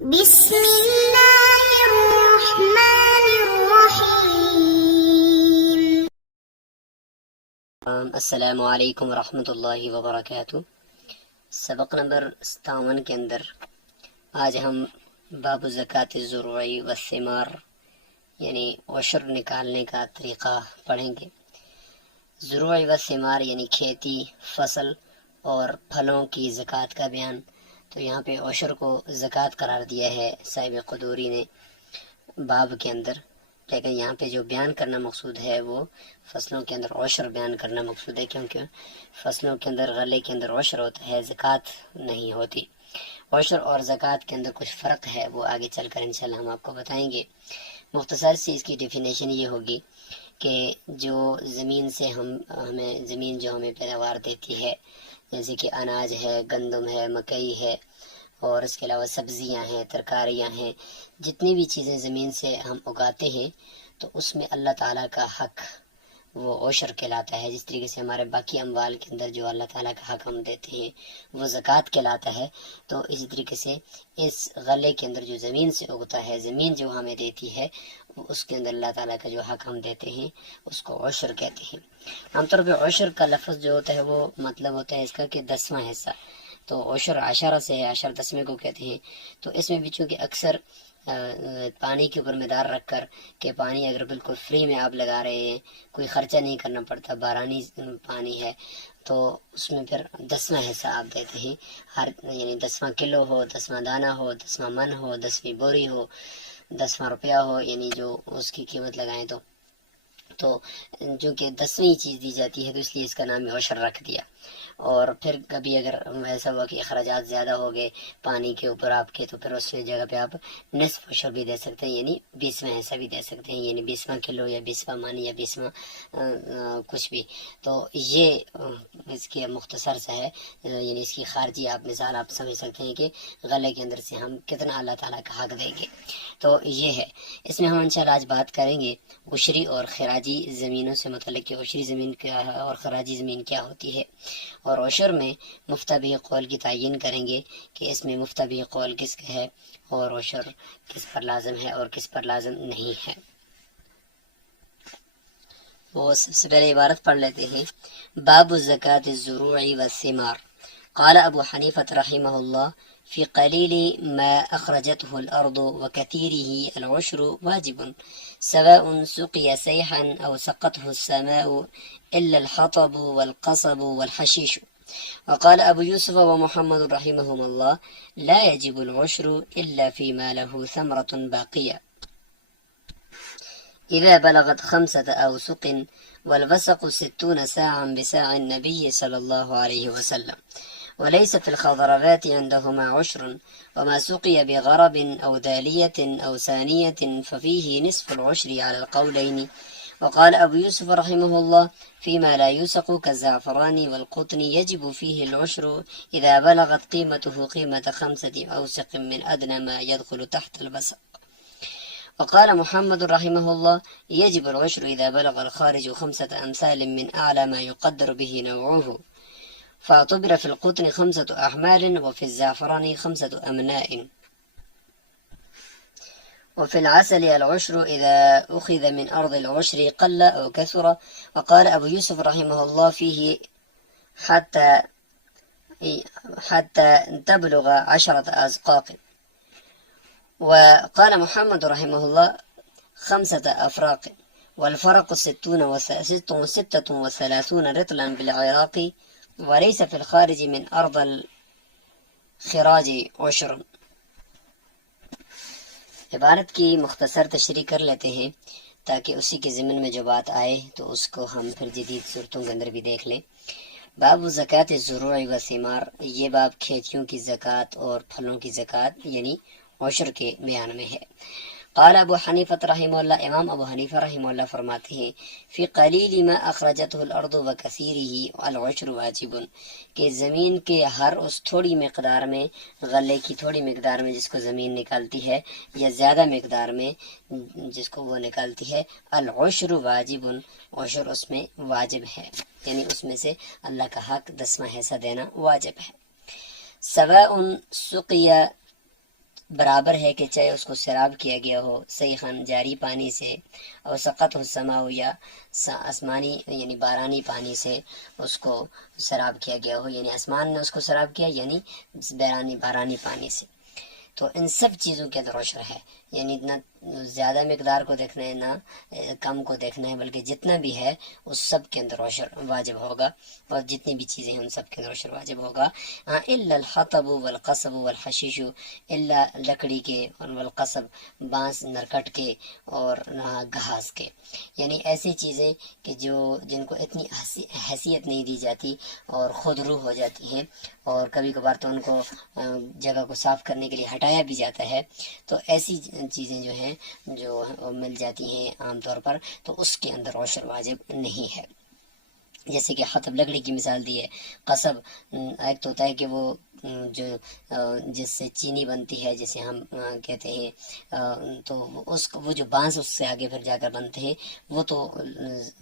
بسم اللہ الرحمن الرحیم۔ السلام علیکم ورحمۃ اللہ وبرکاتہ۔ سبق نمبر 57 کے اندر آج ہم باب زکوٰۃ الزروع والثمار یعنی عشر نکالنے کا طریقہ پڑھیں گے۔ زروع والثمار یعنی کھیتی، فصل اور پھلوں کی زکوٰۃ کا بیان۔ تو یہاں پہ عشر کو زکوٰۃ قرار دیا ہے صاحب قدوری نے باب کے اندر، لیکن یہاں پہ جو بیان کرنا مقصود ہے وہ فصلوں کے اندر عشر بیان کرنا مقصود ہے، کیونکہ فصلوں کے اندر غلے کے اندر عشر ہوتا ہے، زکوٰۃ نہیں ہوتی۔ عشر اور زکوٰۃ کے اندر کچھ فرق ہے، وہ آگے چل کر انشاءاللہ ہم آپ کو بتائیں گے۔ مختصر سی اس کی ڈیفینیشن یہ ہوگی کہ جو زمین سے ہمیں زمین جو ہمیں پیداوار دیتی ہے، جیسے کہ اناج ہے، گندم ہے، مکئی ہے، اور اس کے علاوہ سبزیاں ہیں، ترکاریاں ہیں، جتنی بھی چیزیں زمین سے ہم اگاتے ہیں تو اس میں اللہ تعالیٰ کا حق وہ عشر کہلاتا ہے۔ جس طریقے سے ہمارے باقی اموال کے اندر جو اللہ تعالیٰ کا حق ہم دیتے ہیں وہ زکوٰۃ کہلاتا ہے، تو اسی طریقے سے اس غلے کے اندر جو زمین سے اگتا ہے، زمین جو ہمیں دیتی ہے، اس کے اندر اللہ تعالیٰ کا جو حق ہم دیتے ہیں اس کو عشر کہتے ہیں۔ عام طور پہ عشر کا لفظ جو ہوتا ہے وہ مطلب ہوتا ہے اس کا کہ 10واں حصہ، تو عشر عشرہ سے ہے، عشر 10ویں کو کہتے ہیں۔ تو اس میں بھی چونکہ اکثر پانی کے اوپر مدار رکھ کر کہ پانی اگر بالکل فری میں آپ لگا رہے ہیں، کوئی خرچہ نہیں کرنا پڑتا، بارانی پانی ہے، تو اس میں پھر 10واں حصہ آپ دیتے ہیں۔ ہر یعنی 10واں کلو ہو، 10واں دانہ ہو، 10واں من ہو، 10ویں بوری ہو، 10واں روپیہ ہو، یعنی جو اس کی قیمت لگائیں تو جو کہ 10ویں چیز دی جاتی ہے تو اس لیے اس کا نام عشر رکھ دیا۔ اور پھر کبھی اگر ایسا ہوا کہ اخراجات زیادہ ہو گئے پانی کے اوپر آپ کے، تو پھر اس جگہ پہ آپ نصف عشر بھی دے سکتے ہیں، یعنی 20واں حصہ بھی دے سکتے ہیں، یعنی 20واں کلو یا 20واں من یا 20واں کچھ بھی۔ تو یہ اس کی مختصر سا ہے، یعنی اس کی خارجی آپ مثال آپ سمجھ سکتے ہیں کہ غلے کے اندر سے ہم کتنا اللہ تعالیٰ کا حق دیں گے۔ تو یہ ہے، اس میں ہم انشاءاللہ آج بات کریں گے عشری اور خراجی زمینوں سے متعلق کہ عشری زمین کیا ہے اور خراجی زمین کیا ہوتی ہے، اور عشر میں مفتبی قول کی تعین کریں گے کہ اس میں مفتبی قول کس کا ہے اور عشر کس پر لازم ہے اور کس پر لازم نہیں ہے۔ وہ سب سے پہلے عبارت پڑھ لیتے ہیں۔ باب زکوٰۃ الزروع والثمار، قال ابو حنیفة رحمہ اللہ في قليل ما أخرجته الأرض وكثيره العشر واجب سواء سقي سيحا أو سقته السماء إلا الحطب والقصب والحشيش۔ وقال أبو يوسف ومحمد رحمهم الله لا يجب العشر إلا فيما له ثمرة باقية إذا بلغت 5 أوسق والوسق 60 ساعا بساع النبي صلى الله عليه وسلم، وليس في الخضروات عندهما عشر، وما سقي بغرب أو دالية أو ثانية ففيه نصف العشر على القولين۔ وقال أبو يوسف رحمه الله فيما لا يوسق كالزعفران والقطن يجب فيه العشر إذا بلغت قيمته قيمة 5 أوسق من أدنى ما يدخل تحت البصق۔ وقال محمد رحمه الله يجب العشر إذا بلغ الخارج 5 أمثال من أعلى ما يقدر به نوعه، فاعتبر في القطن 5 أحمال وفي الزعفران 5 أمناء، وفي العسل العشر إذا أخذ من أرض العشر قل أو كثر۔ وقال أبو يوسف رحمه الله فيه حتى تبلغ 10 أزقاق۔ وقال محمد رحمه الله 5 أفراق، والفرق 36 رطلا بالعراق، وليس في الخارج من أرض الخراج عشر۔ عبارت کی مختصر تشریح کر لیتے ہیں تاکہ اسی کے ضمن میں جو بات آئے تو اس کو ہم پھر جدید صورتوں کے اندر بھی دیکھ لیں۔ باب زکوٰۃ الزروع والثمار، یہ باب کھیتیوں کی زکوٰۃ اور پھلوں کی زکوٰۃ یعنی عشر کے بیان میں ہے۔ قال ابو حنیفہ رحمہ اللہ، امام ابو حنیفہ رحمہ اللہ فرماتے ہیں فی قلیل ما اخرجته الارض وکثیرہ العشر واجب، کہ زمین کے ہر اس تھوڑی مقدار میں، غلے کی تھوڑی مقدار میں جس کو زمین نکالتی ہے یا زیادہ مقدار میں جس کو وہ نکالتی ہے، العشر واجب، عشر اس میں واجب ہے، یعنی اس میں سے اللہ کا حق 10واں حصہ دینا واجب ہے۔ سواء سقیا برابر ہے کہ چاہے اس کو سیراب کیا گیا ہو سیخن جاری پانی سے، اور سقط السماء یا آسمانی یعنی بارانی پانی سے اس کو سیراب کیا گیا ہو، یعنی آسمان نے اس کو سیراب کیا یعنی بارانی پانی سے، تو ان سب چیزوں کے اندر عشر ہے، یعنی نہ زیادہ مقدار کو دیکھنا ہے نہ کم کو دیکھنا ہے، بلکہ جتنا بھی ہے اس سب کے اندر عشر واجب ہوگا، اور جتنی بھی چیزیں ہیں ان سب کے اندر عشر واجب ہوگا۔ الا الحطب والقصب والحشیش، الا لکڑی کے، اور والقصب بانس نرکٹ کے، اور گھاس کے، یعنی ایسی چیزیں کہ جن کو اتنی حیثیت نہیں دی جاتی اور خود رو ہو جاتی ہیں، اور کبھی کبھار تو ان کو جگہ کو صاف کرنے کے لیے ہٹایا بھی جاتا ہے، تو ایسی چیزیں جو ہیں جو مل جاتی ہیں عام طور پر، تو اس کے اندر عشر واجب نہیں ہے۔ جیسے کہ حطب لکڑی کی مثال دی ہے، قصب ایک تو ہوتا ہے کہ وہ جو جس سے چینی بنتی ہے جسے ہم کہتے ہیں، تو وہ جو بانس اس سے آگے پھر جا کر بنتے ہیں وہ تو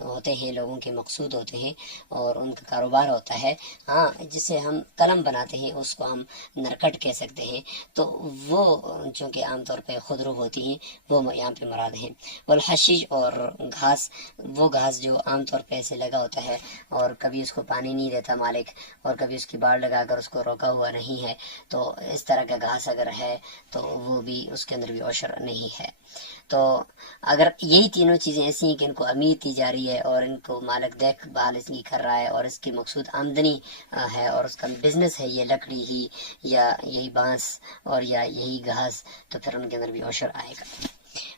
ہوتے ہیں لوگوں کے مقصود ہوتے ہیں اور ان کا کاروبار ہوتا ہے۔ ہاں جسے ہم قلم بناتے ہیں اس کو ہم نرکٹ کہہ سکتے ہیں، تو وہ چونکہ عام طور پہ خودرو ہوتی ہیں وہ یہاں پہ مراد ہیں۔ والحشیش اور گھاس، وہ گھاس جو عام طور پہ ایسے لگا ہوتا ہے اور کبھی اس کو پانی نہیں دیتا مالک، اور کبھی اس کی باڑ لگا کر اس کو روکا ہوا نہیں ہے، تو اس طرح کا گھاس اگر ہے تو وہ بھی اس کے اندر بھی عشر نہیں ہے۔ تو اگر یہی تینوں چیزیں ایسی ہیں کہ ان کو امید دی جا رہی ہے اور ان کو مالک دیکھ بھال اس کی کر رہا ہے اور اس کی مقصود آمدنی ہے اور اس کا بزنس ہے یہ لکڑی ہی یا یہی بانس اور یا یہی گھاس، تو پھر ان کے اندر بھی عشر آئے گا۔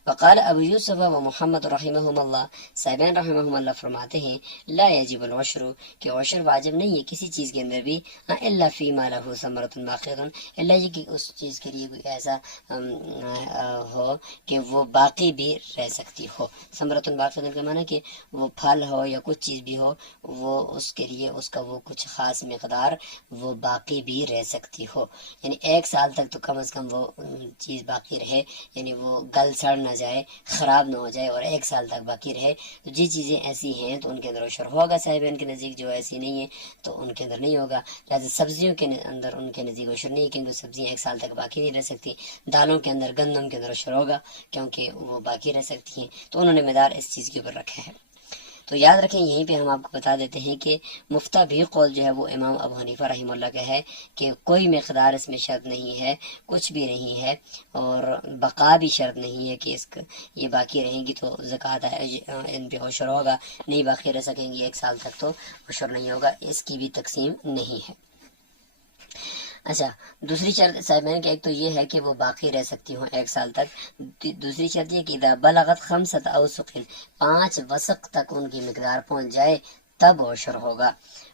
وقال ابو یوسف و محمد رحمہم اللہ، صاحبین رحمہم اللہ فرماتے ہیں لا یجب العشر، کہ عشر واجب نہیں ہے کسی چیز کے اندر بھی، الا فیما لہ ثمرۃ باقیۃ، الا یہ کہ اس چیز کے لیے کوئی ایسا ہو کہ وہ باقی بھی رہ سکتی ہو۔ ثمرۃ باقیۃ کا معنی کہ وہ پھل ہو یا کچھ چیز بھی ہو، وہ اس کے لیے اس کا وہ کچھ خاص مقدار وہ باقی بھی رہ سکتی ہو، یعنی 1 سال تک تو کم از کم وہ چیز باقی رہے، یعنی وہ گل سڑ نہ جائے، خراب نہ ہو جائے اور 1 سال تک باقی رہے، تو جی چیزیں ایسی ہیں تو ان کے اندر عشر ہوگا۔ صاحبین کے نزدیک جو ایسی نہیں ہے تو ان کے اندر نہیں ہوگا۔ لہٰذا سبزیوں کے اندر ان کے نزدیک عشر نہیں ہے کیونکہ سبزیاں 1 سال تک باقی نہیں رہ سکتی۔ دالوں کے اندر، گندم کے اندر عشر ہوگا کیونکہ وہ باقی رہ سکتی ہیں، تو انہوں نے مدار اس چیز کے اوپر رکھا ہے۔ تو یاد رکھیں یہیں پہ ہم آپ کو بتا دیتے ہیں کہ مفتہ بھی قول جو ہے وہ امام ابو حنیفہ رحمہ اللہ کا ہے کہ کوئی مقدار اس میں شرط نہیں ہے، کچھ بھی نہیں ہے، اور بقا بھی شرط نہیں ہے کہ یہ باقی رہیں گی تو زکوٰۃ ان پہ عشر ہوگا، نہیں باقی رہ سکیں گی 1 سال تک تو عشر نہیں ہوگا، اس کی بھی تقسیم نہیں ہے۔ اچھا، دوسری شرط صاحبین کہ ایک تو یہ ہے کہ وہ باقی رہ سکتی ہوں 1 سال تک، دوسری شرط یہ کہ اذا بلغت 5 اوسق، 5 وسق تک ان کی مقدار پہنچ جائے تب عشر ہوگا۔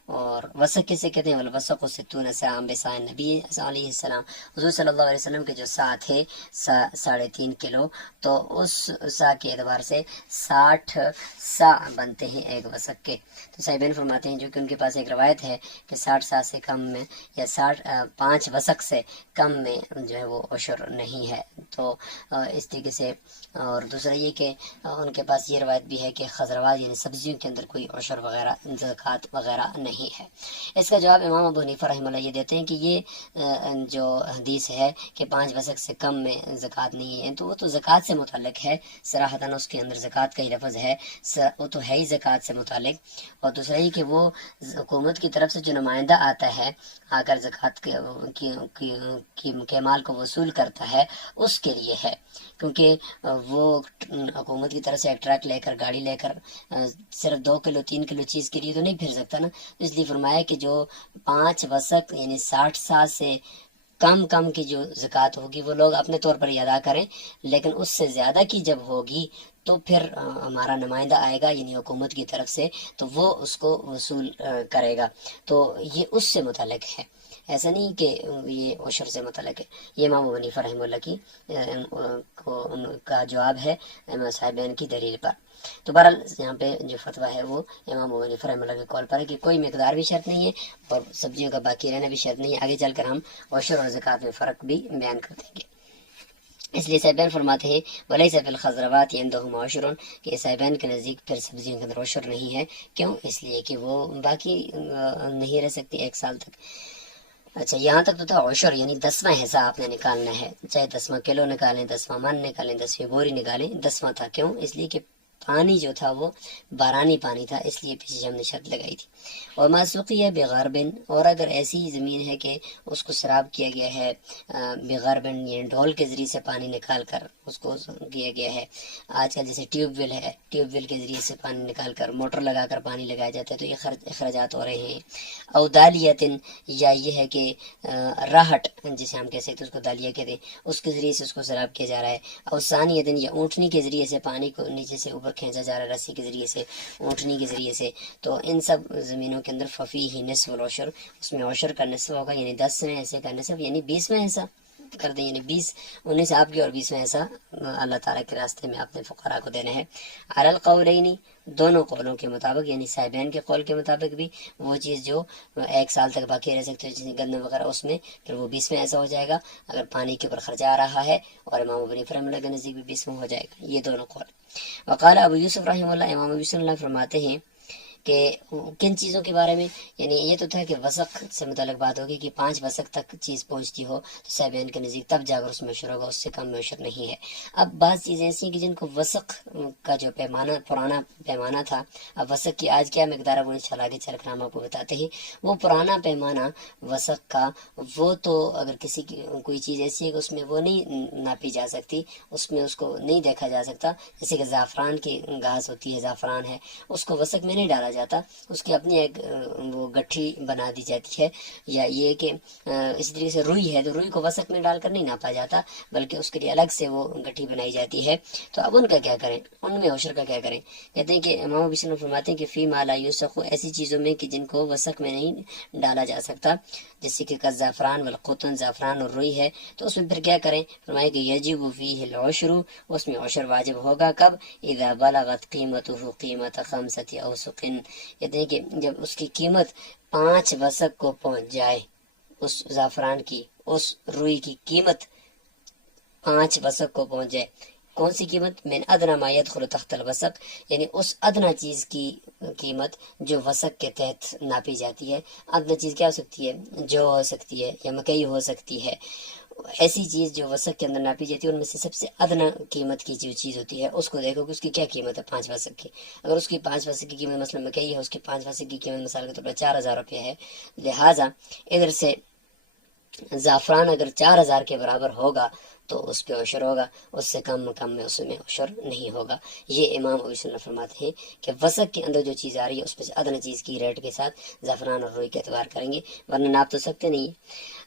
اور وسق کسے کہتے ہیں؟ والوسق 60 ساعًا بساع نبی علیہ السلام، حضور صلی اللہ علیہ وسلم کے جو سا تھے 3.5 کلو، تو اس سا کے اعتبار سے 60 سا بنتے ہیں 1 وسق کے۔ تو صاحبین فرماتے ہیں جو کہ ان کے پاس ایک روایت ہے کہ 60 سا سے کم میں یا 5 وسق سے کم میں جو ہے وہ عشر نہیں ہے، تو اس طریقے سے۔ اور دوسرا یہ کہ ان کے پاس یہ روایت بھی ہے کہ خضروات یعنی سبزیوں کے اندر کوئی عشر وغیرہ زکوٰۃ وغیرہ نہیں ہے۔ اس کا جواب امام ابو حنیفہ رحمہ اللہ یہ دیتے ہیں کہ یہ جو حدیث ہے کہ 5 وسق سے کم میں زکوٰۃ نہیں ہے، تو وہ تو زکوٰۃ سے متعلق ہے، صراحتاً اس کے اندر زکوٰۃ کا ہی لفظ ہے، وہ تو ہے ہی زکوٰۃ سے متعلق۔ اور دوسرا یہ کہ وہ حکومت کی طرف سے جو نمائندہ آتا ہے آ کر زکوٰۃ کے مال کو وصول کرتا ہے اس کے لیے ہے، کیونکہ وہ حکومت کی طرف سے ایک ٹرک لے کر، گاڑی لے کر صرف 2 کلو 3 کلو چیز کے لیے تو نہیں پھر سکتا نا، اس لیے فرمایا کہ جو 5 وسق یعنی 60 سا سے کم کی جو زکوٰۃ ہوگی وہ لوگ اپنے طور پر ہی ادا کریں، لیکن اس سے زیادہ کی جب ہوگی تو پھر ہمارا نمائندہ آئے گا یعنی حکومت کی طرف سے، تو وہ اس کو وصول کرے گا، تو یہ اس سے متعلق ہے، ایسا نہیں کہ یہ عشر سے متعلق ہے۔ یہ امام ابو حنیفہ رحمہ اللہ کی ان کا جواب ہے صاحبین کی دلیل پر۔ تو بہرحال یہاں پہ جو فتویٰ ہے وہ امام ابو حنیفہ رحمہ اللہ کے قول پر ہے کہ کوئی مقدار بھی شرط نہیں ہے اور سبزیوں کا باقی رہنا بھی شرط نہیں ہے۔ آگے چل کر ہم عشر اور زکوٰۃ میں فرق بھی بیان کر دیں گے۔ اس لیے صاحبین فرماتے ہیں وَلَيْسَ فِي الْخَضْرَوَاتِ عِنْدَهُمْ عُشْرٌ، کہ صاحبین کے نزدیک پھر سبزیوں کے اندر عشر نہیں ہے، کیوں؟ اس لیے کہ وہ باقی نہیں رہ سکتی 1 سال تک۔ اچھا یہاں تک تو تھا عشر، یعنی 10واں حصہ آپ نے نکالنا ہے، چاہے 10واں کلو نکالیں، 10واں من نکالیں، 10ویں بوری نکالیں، 10واں تھا، کیوں؟ اس لیے کہ پانی جو تھا وہ بارانی پانی تھا، اس لیے پیچھے ہم نے شرط لگائی تھی۔ اور موسیقی بغربن، اور اگر ایسی زمین ہے کہ اس کو سراب کیا گیا ہے بغربن یعنی ڈھول کے ذریعے سے پانی نکال کر اس کو کیا گیا ہے، آج کل جیسے ٹیوب ویل ہے، ٹیوب ویل کے ذریعے سے پانی نکال کر موٹر لگا کر پانی لگایا جاتا ہے، تو یہ اخراجات ہو رہے ہیں۔ او دالیتن، یا یہ ہے کہ راہٹ جسے ہم کہہ سکتے ہیں، اس کو دالیہ کہتے ہیں، اس کے ذریعے سے اس کو سراب کیا جا رہا ہے۔ اور ثانیتن، یا اونٹنی کے ذریعے سے پانی کو نیچے سے اوپر کھینچا جا رہا ہے رسی کے ذریعے سے، اونٹنی کے ذریعے سے، تو ان سب زمینوں کے اندر ففی ہی نصف العشر، اس میں عشر کا نصف ہوگا، یعنی 10ویں حصے کا نصف، یعنی 20واں حصہ کر دیں، یعنی 19 آپ کی اور 20واں حصہ اللہ تعالیٰ کے راستے میں اپنے فقراء کو دینا ہے۔ علی القولین، دونوں قولوں کے مطابق، یعنی صاحبین کے قول کے مطابق بھی وہ چیز جو 1 سال تک باقی رہ سکتے ہیں جیسے گندم وغیرہ، اس میں پھر وہ 20 میں ایسا ہو جائے گا اگر پانی کے اوپر خرچہ آ رہا ہے، اور امام ابن فرم اللہ کے نزدیک بھی 20 میں ہو جائے گا۔ یہ دونوں قول۔ وقال ابو یوسف رحمہ اللہ، امام ابو یوسف اللہ فرماتے ہیں کہ کن چیزوں کے بارے میں، یعنی یہ تو تھا کہ وسق سے متعلق بات ہوگی کہ 5 وسق تک چیز پہنچتی ہو تو صاحبین کے نزدیک تب جا کر اس میں عشر ہوگا، اس سے کم میں عشر نہیں ہے۔ اب بعض چیزیں ایسی ہیں کہ جن کو وسق کا جو پیمانہ پرانا پیمانہ تھا، اب وسق کی آج کیا مقدار ہے وہ انشاءاللہ آگے چل کر ہم آپ کو بتاتے ہیں۔ وہ پرانا پیمانہ وسق کا، وہ تو اگر کسی کی کوئی چیز ایسی ہے کہ اس میں وہ نہیں ناپی جا سکتی، اس میں اس کو نہیں دیکھا جا سکتا، جیسے کہ زعفران کی گھاس ہوتی ہے، زعفران ہے، اس کو وسق میں نہیں ڈالا جاتا، اس کی اپنی ایک وہ گٹھی بنا دی جاتی ہے۔ یا یہ کہ اسی طریقے سے روئی ہے تو روئی کو وسق میں ڈال کر نہیں ناپا جاتا، بلکہ اس کے لیے الگ سے وہ گٹھی بنائی جاتی ہے۔ تو اب ان کا کیا کریں، ان میں عشر کا کیا کریں؟ کہتے ہیں کہ امام ابو یوسف فرماتے ہیں کہ فی ما لا یوسخ، ایسی چیزوں میں کہ جن کو وسق میں نہیں ڈالا جا سکتا، جیسے کہ زعفران والقطن، زعفران اور روئی ہے، تو اس میں پھر کیا کریں؟ فرمایا کہ یجب فیہ العشر، اس میں عشر واجب ہوگا کب؟ اذا بلغت قیمتہ قیمت 5 اوسق، کہتے ہیں کہ جب اس کی قیمت 5 وسق کو پہنچ جائے، اس زعفران کی، اس روئی کی قیمت 5 وسق کو پہنچ جائے۔ کون سی قیمت؟ من ادنا ما يدخل تحت الوسق، یعنی اس ادنا چیز کی قیمت جو وسق کے تحت ناپی جاتی ہے۔ ادنا چیز کیا ہو سکتی ہے؟ جو ہو سکتی ہے یا مکئی ہو سکتی ہے، ایسی چیز جو وسق کے اندر ناپی جاتی ہے، ان میں سے سب سے ادنا قیمت کی جو چیز ہوتی ہے اس کو دیکھو کہ اس کی کیا قیمت ہے 5 وسق کی۔ اگر اس کی 5 وسق کی قیمت مثلا مکئی ہے، اس کی 5 وسق کی قیمت مثال کے طور پر 4000 روپیہ ہے، لہٰذا ادھر سے زعفران اگر 4000 کے برابر ہوگا تو اس پہ عشر ہوگا، اس سے کم میں اس میں عشر نہیں ہوگا۔ یہ امام ابو یوسف فرماتے ہیں کہ وسق کے اندر جو چیز آ رہی ہے اس پہ سے ادنی چیز کی ریٹ کے ساتھ زعفران اور روئی کا اعتبار کریں گے، ورنہ ناپ تو سکتے نہیں۔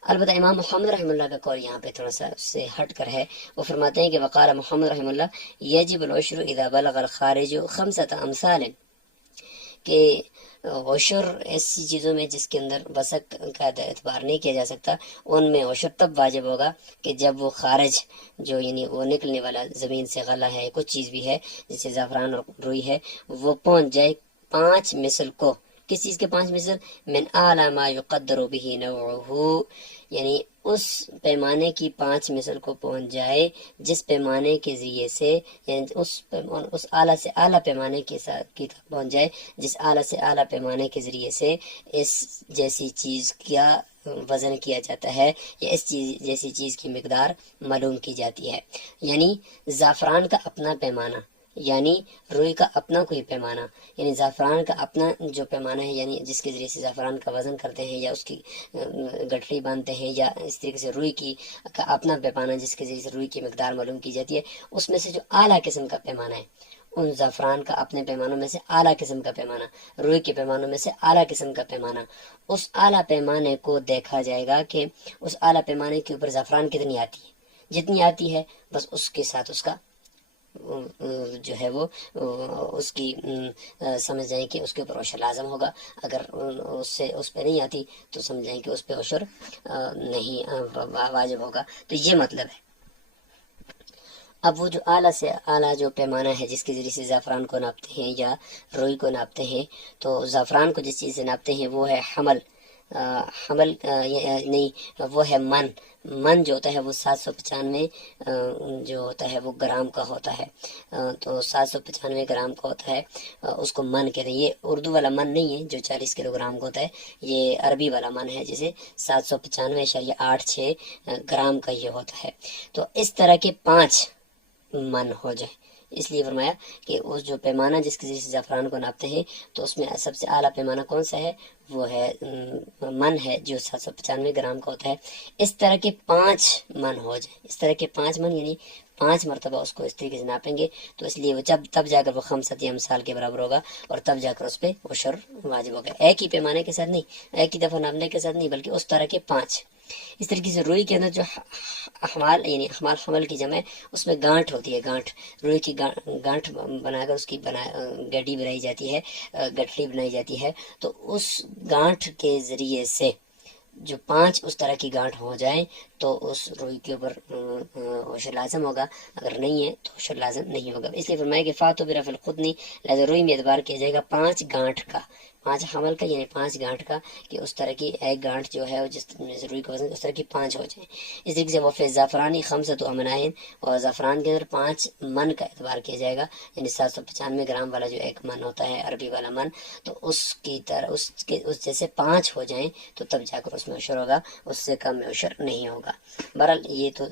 البتہ امام محمد رحمہ اللہ کا قول یہاں پہ تھوڑا سا اس سے ہٹ کر ہے، وہ فرماتے ہیں کہ وقال محمد رحمہ اللہ یجب العشر اذا بلغ الخارج 5 امثال، کہ عشر ایسی چیزوں میں جس کے اندر وسق کا اعتبار نہیں کیا جا سکتا، ان میں عشر تب واجب ہوگا کہ جب وہ خارج جو یعنی وہ نکلنے والا زمین سے غلہ ہے، کچھ چیز بھی ہے جیسے زعفران اور روئی ہے، وہ پہنچ جائے 5 مثل کو۔ کس چیز کے 5 مثل؟ من اعلی ما یقدر به نوعه، یعنی اس پیمانے کی 5 مثل کو پہنچ جائے جس پیمانے کے ذریعے سے، یعنی اس اعلیٰ سے اعلیٰ پیمانے کے ساتھ کی پہنچ جائے جس اعلیٰ سے اعلیٰ پیمانے کے ذریعے سے اس جیسی چیز کا وزن کیا جاتا ہے یا اس چیز جیسی چیز کی مقدار معلوم کی جاتی ہے۔ یعنی زعفران کا اپنا پیمانہ، یعنی روئی کا اپنا کوئی پیمانہ، یعنی زعفران کا اپنا جو پیمانہ ہے، یعنی جس کے ذریعے سے زعفران کا وزن کرتے ہیں یا اس کی گٹھڑی باندھتے ہیں، یا اس طریقے سے روئی کی کا اپنا پیمانہ جس کے ذریعے سے روئی کی مقدار معلوم کی جاتی ہے، اس میں سے جو اعلیٰ قسم کا پیمانہ ہے، ان زعفران کا اپنے پیمانوں میں سے اعلیٰ قسم کا پیمانہ، روئی کے پیمانوں میں سے اعلیٰ قسم کا پیمانہ، اس اعلیٰ پیمانے کو دیکھا جائے گا کہ اس اعلیٰ پیمانے کے اوپر زعفران کتنی آتی ہے، جتنی آتی ہے بس اس کے ساتھ اس کا جو ہے وہ اس کی سمجھ جائیں کہ اس کے اوپر عشر لازم ہوگا، اگر اس پہ نہیں آتی تو سمجھ جائیں کہ اس پہ عشر نہیں واجب ہوگا۔ تو یہ مطلب ہے۔ اب وہ جو اعلیٰ سے اعلیٰ جو پیمانہ ہے جس کے ذریعے سے زعفران کو ناپتے ہیں یا روئی کو ناپتے ہیں، تو زعفران کو جس چیز سے ناپتے ہیں وہ ہے حمل، حمل نہیں، وہ ہے من جو ہوتا ہے وہ 795 جو ہوتا ہے وہ گرام کا ہوتا ہے، تو 795 گرام کا ہوتا ہے، اس کو من کہتے ہیں۔ یہ اردو والا من نہیں ہے جو 40 کلو گرام کا ہوتا ہے، یہ عربی والا من ہے جسے 795.86 گرام کا یہ ہوتا ہے۔ تو اس طرح کے 5 من ہو جائیں، اس لیے فرمایا کہ اس جو پیمانہ جس کے ذریعے سے زعفران کو ناپتے ہیں تو اس میں سب سے اعلیٰ پیمانہ کون سا ہے؟ وہ ہے من ہے جو 795 گرام کا ہوتا ہے۔ اس طرح کے 5 من ہو جائیں، اس طرح کے 5 من یعنی 5 مرتبہ اس کو اس طریقے سے ناپیں گے تو اس لیے وہ تب جا کر وہ 5 امثال کے برابر ہوگا، اور تب جا کر اس پہ عشر واجب ہوگا، ایک ہی پیمانے کے ساتھ نہیں، ایک ہی دفعہ ناپنے کے ساتھ نہیں، بلکہ اس طرح کے 5۔ اس طریقے سے روئی کے اندر جو احمال یعنی احمال حمل کی جمع ہے اس میں گانٹھ ہوتی ہے، گانٹھ روئی کی گانٹھ بنا کر اس کی گڈی بنائی جاتی ہے، گٹھلی بنائی جاتی ہے، تو اس گانٹھ کے ذریعے سے جو 5 اس طرح کی گانٹھ ہو جائیں تو اس روئی کے اوپر عشر لازم ہوگا، اگر نہیں ہے تو عشر لازم نہیں ہوگا۔ اس لیے فرمایا کہ فاتو برفع القطنی، لہذا روئی میں اعتبار کیا جائے گا 5 گانٹھ کا، 5 حمل کا یعنی 5 گانٹھ کا، کہ اس طرح کی ایک گانٹھ جو ہے جس روئی کا وزن اس طرح کی 5 ہو جائیں۔ اس طریقے سے وفی زعفرانی 5 امنائن، اور زعفران کے اندر 5 من کا اعتبار کیا جائے گا، یعنی 795 گرام والا جو ایک من ہوتا ہے عربی والا من، تو اس کی طرح اس جیسے 5 ہو جائیں تو تب جا کر اس میں عشر ہوگا، اس سے کم میں عشر نہیں ہوگا۔ بہرحال یہ تو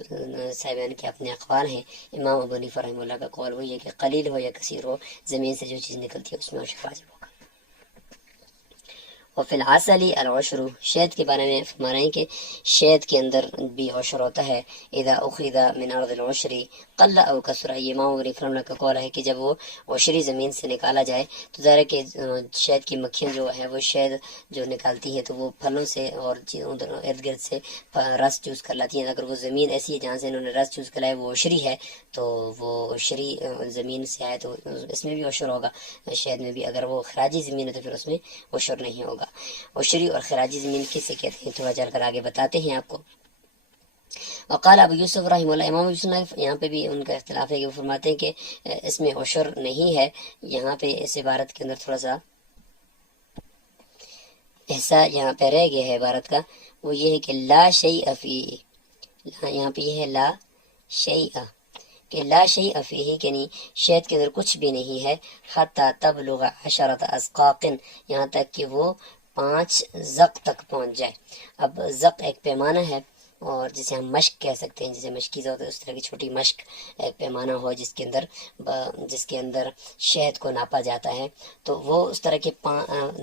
صاحبان کے اپنے اقوال ہیں۔ امام ابو حنیفہ رحمہ اللہ کا قول وہی ہے کہ قلیل ہو یا کثیر ہو، زمین سے جو چیز نکلتی ہے اس میں عشر واجب ہوگا۔ وفی العسل العشر، شہد کے بارے میں فرما رہے ہیں کہ شہد کے اندر بھی عشر ہوتا ہے۔ اذا اخذ من ارض العشر قل او کثر، یہ امام ابو حنیفہ رحمہ اللہ کا قول ہے کہ جب وہ عشری زمین سے نکالا جائے تو ظاہر ہے کہ شہد کی مکھیاں جو ہے وہ شہد جو نکالتی ہیں تو وہ پھلوں سے اور ارد گرد سے رس چوز کر لاتی ہیں۔ اگر وہ زمین ایسی ہے جہاں سے انہوں نے رس چوز کر لایا وہ عشری ہے تو وہ عشری زمین سے آئے تو اس میں بھی عشر ہوگا، شہد میں بھی۔ اگر وہ خراجی زمین ہے تو پھر اس میں عشر نہیں ہوگا۔ عشری اور خراجی زمین کسے کہتے ہیں تھوڑا چل کر آگے بتاتے ہیں آپ کو۔ وقال ابو یوسف رحمہ اللہ، امام یوسف یہاں پہ بھی ان کا اختلاف ہے کہ وہ فرماتے ہیں کہ اس میں عشر نہیں ہے۔ یہاں پہ اس عبارت کے اندر تھوڑا سا حصہ یہاں پہ رہ گیا ہے عبارت کا، وہ یہ ہے کہ لا شیء فیہ، یہاں پہ یہ ہے لا شیء، کہ لا شیء فیہ یعنی شہد کے اندر کچھ بھی نہیں ہے، حتی تبلغ 10 اسقاق، یہاں تک کہ وہ 5 زق تک پہنچ جائے۔ اب زق ایک پیمانہ ہے اور جسے ہم مشق کہہ سکتے ہیں، جسے مشکیزہ ہوتا ہے اس طرح کی چھوٹی مشق ایک پیمانہ ہو جس کے اندر شہد کو ناپا جاتا ہے، تو وہ اس طرح کے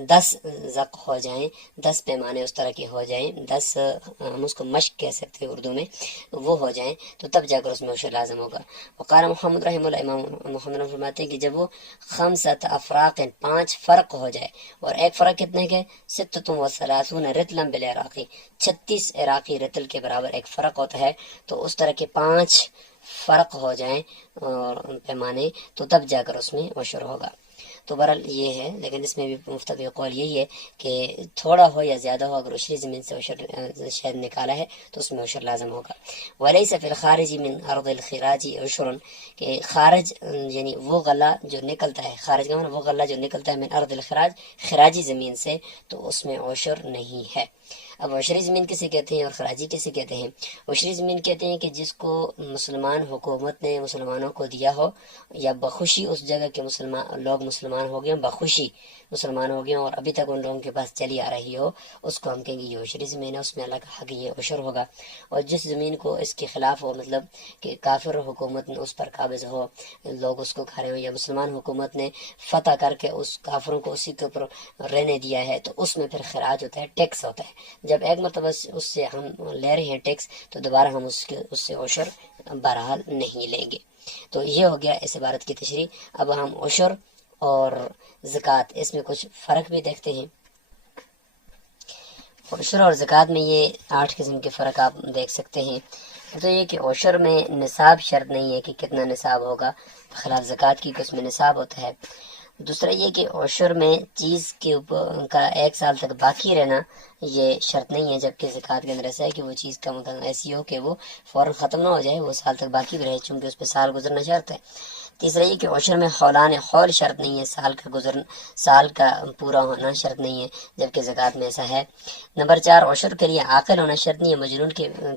10 زق ہو جائیں، 10 پیمانے اس طرح کے ہو جائیں، 10 ہم اس کو مشق کہہ سکتے ہیں اردو میں، وہ ہو جائیں تو تب جا کر اس میں عشر لازم ہوگا۔ وقال محمد رحمہ اللہ، امام محمد رحمہ فرماتے ہیں کہ جب وہ 5 افراق 5 فرق ہو جائے، اور ایک فرق کتنے کے 36 رتلا بالعراقی، 36 عراقی رتل کے برابر ایک فرق ہوتا ہے، تو اس طرح کے 5 فرق ہو جائیں اور پیمانے تو تب جا کر اس میں عشر ہوگا۔ تو بہرحال یہ ہے، لیکن اس میں بھی مفتبی قول یہی ہے کہ تھوڑا ہو یا زیادہ ہو، اگر عشری زمین سے شہد نکالا ہے تو اس میں عشر لازم ہوگا۔ وَلَيْسَ فِي الْخَارِجِ مِنْ أَرْضِ الْخِرَاجِ عُشْرٌ، کہ خارج یعنی وہ غلہ جو نکلتا ہے، خارج کا معنی وہ غلہ جو نکلتا ہے من ارض الخراج، خراجی زمین سے، تو اس میں عشر نہیں ہے۔ اب عشری زمین کسے کہتے ہیں اور خراجی کسے کہتے ہیں؟ عشری زمین کہتے ہیں کہ جس کو مسلمان حکومت نے مسلمانوں کو دیا ہو، یا بخوشی اس جگہ کے لوگ مسلمان ہو گئے، بخوشی مسلمان ہو گئے اور ابھی تک ان لوگوں کے پاس چلی آ رہی ہو، اس کو ہم کہیں گے یہ عشری زمین ہے، اس میں اللہ کا حق یہ عشر ہوگا۔ اور جس زمین کو اس کے خلاف ہو، مطلب کہ کافر حکومت نے اس پر قابض ہو، لوگ اس کو کھا رہے ہو، یا مسلمان حکومت نے فتح کر کے اس کافروں کو اسی کے اوپر رہنے دیا ہے، تو اس میں پھر خراج ہوتا ہے، ٹیکس ہوتا ہے۔ جب ایک مرتبہ اس سے ہم لے رہے ہیں ٹیکس، تو دوبارہ ہم اس سے عشر بہرحال نہیں لیں گے۔ تو یہ ہو گیا اس عبارت کی تشریح۔ اب ہم عشر اور زکوٰۃ اس میں کچھ فرق بھی دیکھتے ہیں۔ عشر اور زکوٰۃ میں یہ 8 قسم کے فرق آپ دیکھ سکتے ہیں۔ تو یہ کہ عشر میں نصاب شرط نہیں ہے کہ کتنا نصاب ہوگا، بخلاف زکوٰۃ کی کہ اس میں نصاب ہوتا ہے۔ دوسرا یہ کہ عشر میں چیز کے اوپر کا 1 سال تک باقی رہنا یہ شرط نہیں ہے، جبکہ زکوٰۃ کے اندر ایسا ہے کہ وہ چیز کا مطلب ایسی ہو کہ وہ فوراً ختم نہ ہو جائے، وہ سال تک باقی بھی رہے، چونکہ اس پہ سال گزرنا شرط ہے۔ تیسرا یہ کہ عشر میں حولان حول شرط نہیں ہے، سال کا پورا ہونا شرط نہیں ہے، جبکہ زکوٰۃ میں ایسا ہے۔ نمبر 4، عشر کے لیے عاقل ہونا شرط نہیں ہے، مجنون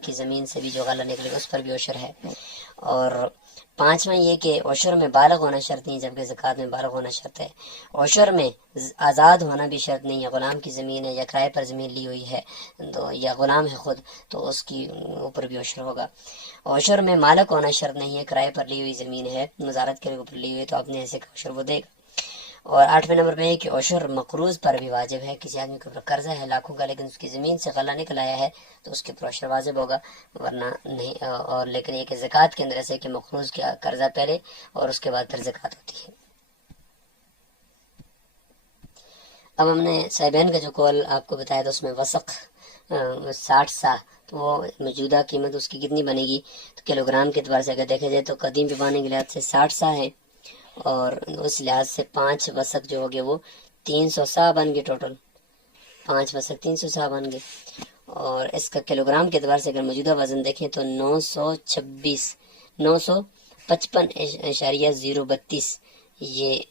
کی زمین سے بھی جو غلہ نکلے اس پر بھی عشر ہے۔ اور 5واں یہ کہ عشر میں بالغ ہونا شرط نہیں، جبکہ زکوٰۃ میں بالغ ہونا شرط ہے۔ عشر میں آزاد ہونا بھی شرط نہیں ہے، غلام کی زمین ہے یا کرائے پر زمین لی ہوئی ہے تو یا غلام ہے خود تو اس کی اوپر بھی عشر ہوگا۔ عشر میں مالک ہونا شرط نہیں ہے، کرائے پر لی ہوئی زمین ہے، مزارت کے اوپر لی ہوئی تو اپنے ایسے کا عشر وہ دے گا۔ اور 8ویں نمبر پہ یہ کہ عشر مقروض پر بھی واجب ہے، کسی آدمی کے اوپر قرضہ ہے لاکھوں کا لیکن اس کی زمین سے غلہ نکل آیا ہے تو اس کے اوپر عشر واجب ہوگا، ورنہ نہیں۔ اور لیکن یہ کہ زکوٰۃ کے اندر ایسے کہ مقروض کا قرضہ پہلے اور اس کے بعد پھر زکوٰۃ ہوتی ہے۔ اب ہم نے صاحبین کا جو قول آپ کو بتایا تھا اس میں وسق 60 سا، تو وہ موجودہ قیمت اس کی کتنی بنے گی؟ تو کلو گرام کے اعتبار سے اگر دیکھا جائے تو قدیم پیمانے کے لحاظ سے 60 سا ہے، اور اس لحاظ سے 5 وسق جو ہوگے وہ 300 سا بن گئے، ٹوٹل 5 وسق 300 سا بن گئے۔ اور اس کا کلو گرام کے اعتبار سے اگر موجودہ وزن دیکھیں تو 955.032 یہ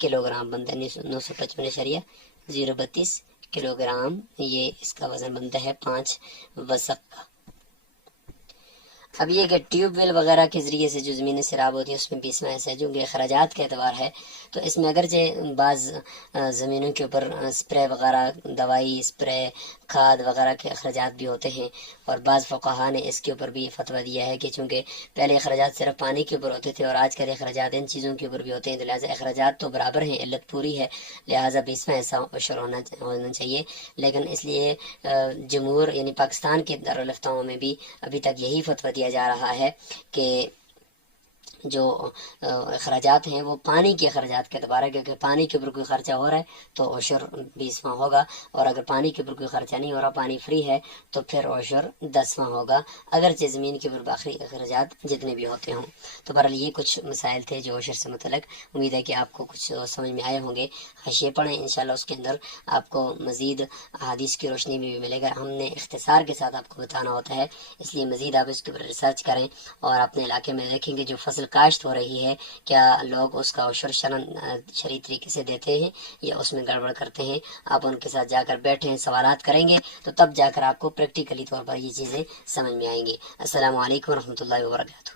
کلو گرام بنتا ہے، 955.032 کلو گرام یہ اس کا وزن بنتا ہے 5 وسق کا۔ اب یہ کہ ٹیوب ویل وغیرہ کے ذریعے سے جو زمینیں سیراب ہوتی ہیں اس میں بھی اس میں ایسا ہے، جو کہ اخراجات کے اعتبار ہے تو اس میں اگرچہ بعض زمینوں کے اوپر سپرے وغیرہ، دوائی سپرے، کھاد وغیرہ کے اخراجات بھی ہوتے ہیں، اور بعض فقہا نے اس کے اوپر بھی فتویٰ دیا ہے کہ چونکہ پہلے اخراجات صرف پانی کے اوپر ہوتے تھے اور آج کل اخراجات ان چیزوں کے اوپر بھی ہوتے ہیں، تو لہٰذا اخراجات تو برابر ہیں، علت پوری ہے، لہٰذا بھی اس میں ایسا عشر ہونا چاہیے۔ لیکن اس لیے جمہور یعنی پاکستان کے دارالفتاؤں میں بھی ابھی تک یہی فتویٰ دیا جا رہا ہے کہ جو اخراجات ہیں وہ پانی کے اخراجات کے اعتبار ہے، کیونکہ پانی کے اوپر کوئی خرچہ ہو رہا ہے تو عشر 20واں ہوگا، اور اگر پانی کے اوپر کوئی خرچہ نہیں ہو رہا، پانی فری ہے، تو پھر عشر 10واں ہوگا، اگرچہ زمین کے اوپر باقی اخراجات جتنے بھی ہوتے ہوں۔ تو بہرحال یہ کچھ مسائل تھے جو عشر سے متعلق، امید ہے کہ آپ کو کچھ سمجھ میں آئے ہوں گے۔ حاشیے پڑھیں انشاءاللہ، اس کے اندر آپ کو مزید احادیث کی روشنی میں بھی ملے گا، ہم نے اختصار کے ساتھ آپ کو بتانا ہوتا ہے، اس لیے مزید آپ اس کے اوپر ریسرچ کریں، اور اپنے علاقے میں دیکھیں کہ جو فصل کاشت ہو رہی ہے کیا لوگ اس کا عشر شرعی طریقے سے دیتے ہیں یا اس میں گڑبڑ کرتے ہیں۔ آپ ان کے ساتھ جا کر بیٹھیں، سوالات کریں گے تو تب جا کر آپ کو پریکٹیکلی طور پر یہ چیزیں سمجھ میں آئیں گی۔ السلام علیکم ورحمۃ اللہ وبرکاتہ۔